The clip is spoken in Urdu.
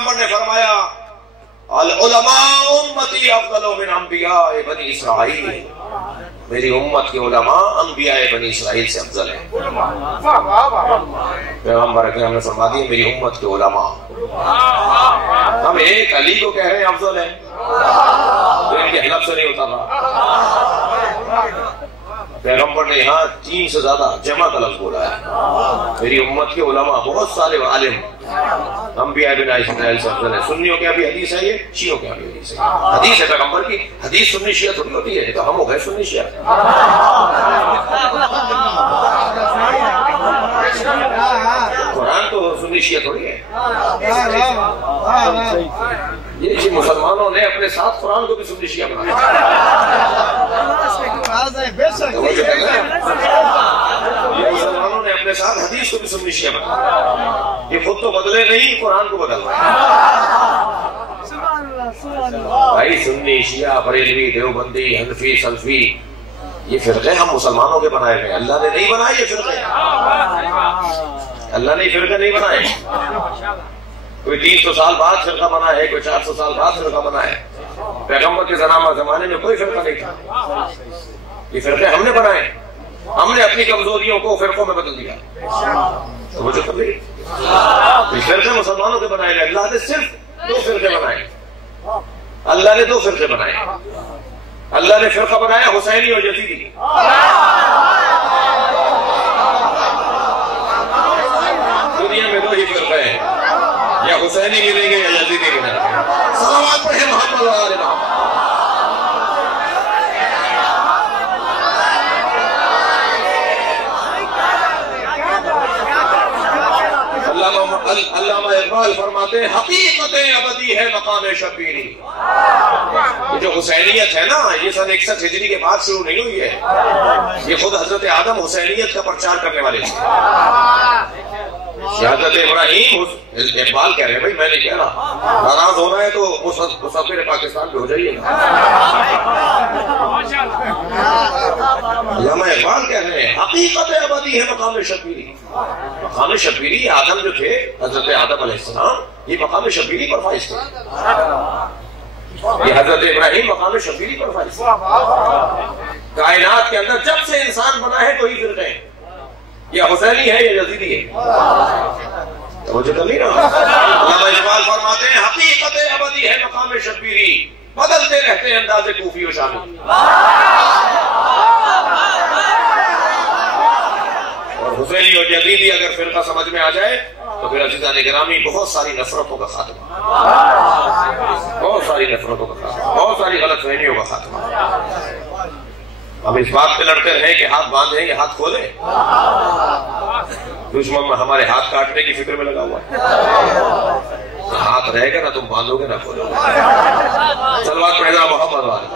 پیغمبر نے فرمایا العلماء امتی افضل من انبیاء بنی اسرائیل، میری امت کے علماء انبیاء بنی اسرائیل سے افضل ہیں۔ پیغمبر اکرم نے فرما دی میری امت کے علماء، ہم ایک علی کو کہہ رہے ہیں افضل ہے، تو ان کے حلف سے نہیں ہوتا تھا۔ پیغمبر نے یہاں 3 سے زیادہ جمع کا لفظ بولا ہے، میری امت کے علماء بہت سارے عالم انبیاء بن اسرائیل سے افضل ہے۔ سنیوں کے بھی حدیث ہے، یہ شیعوں کے بھی حدیث ہے، حدیث ہے پیغمبر کی۔ حدیث سنی شیعہ تھوڑی ہوتی ہے، تو ہم ہو گئے سنی شیعہ۔ قرآن تو سنی شیعہ تھوڑی ہے، یہ مسلمانوں نے اپنے ساتھ قرآن کو بھی سنی شیعہ بنایا۔ یہ مسلمانوں نے اپنے ساتھ حدیث کو بھی سنی شیعہ بنایا، یہ خود تو بدلے نہیں، قرآن کو بدل رہا ہے۔ بھائی سنی شیعہ بریلوی دیوبندی حنفی سلفی یہ فرقے ہم مسلمانوں کے بنائے ہوئے، اللہ نے نہیں بنائے یہ فرقے، اللہ نے یہ فرقے نہیں بنائے۔ کوئی 300 سال بعد فرقہ بنا ہے، کوئی 400 سال بعد فرقہ بنا ہے، پیغمبر کے زمانے میں کوئی فرقہ نہیں تھا، یہ فرقے ہم نے بنائے، ہم نے اپنی کمزوریوں کو فرقوں میں بدل دیا۔ سمجھو کبھی یہ فرقے مسلمانوں کے بنائے گئے، اللہ نے صرف 2 فرقے بنائے، اللہ نے 2 فرقے بنائے۔ اللہ نے فرقہ بنایا حسینی اور یزیدی، دنیا میں 2 ہی فرقے ہیں، یا حسینی ملیں گے یا یزیدی ملیں گے۔ صلوات پڑھیں محمد و آل محمد۔ علامہ اقبال فرماتے ہیں حقیقت ابدی ہے مقام شبیری۔ یہ جو حسینیت ہے نا، یہ سن 61 ہجری کے بعد شروع نہیں ہوئی ہے، یہ خود حضرت آدم حسینیت کا پرچار کرنے والے تھے۔ حضرت ابراہیم، اقبال کہہ رہے ہیں، بھائی میں نہیں کہہ رہا، ناراض ہونا ہے تو مسافر پاکستان پہ ہو جائیے گا۔ علامہ اقبال کہہ رہے ہیں حقیقت ابدی ہے مقام شبیری۔ مقام شبیری آدم جو تھے، حضرت آدم علیہ السلام، یہ مقام شبیری پر فائز تھے، یہ حضرت ابراہیم مقام شبیری پر فائز تھے۔ کائنات کے اندر جب سے انسان بنا ہے 2 ہی فرقے ہیں، یا حسینی ہے یا یزیدی ہے، توجہ کر لی نا۔ علامہ اقبال فرماتے ہیں حقیقت ابدی ہے مقام شبیری، بدلتے رہتے ہیں انداز کوفی و شامی۔ اور حسینی اور یزیدی اگر فرقہ سمجھ میں آ جائے تو پھر عزیزان گرامی بہت ساری نفرتوں کا خاتمہ، بہت ساری نفرتوں کا خاتمہ، بہت ساری غلط فہمیوں کا خاتمہ۔ ہم اس بات پہ لڑتے رہیں کہ ہاتھ باندھیں یا ہاتھ کھولیں، دشمن ہمارے ہاتھ کاٹنے کی فکر میں لگا ہوا ہے، ہاتھ رہے گا نہ تم باندھو گے نہ کھولو گے۔ صلوات پڑھیں محمد والے۔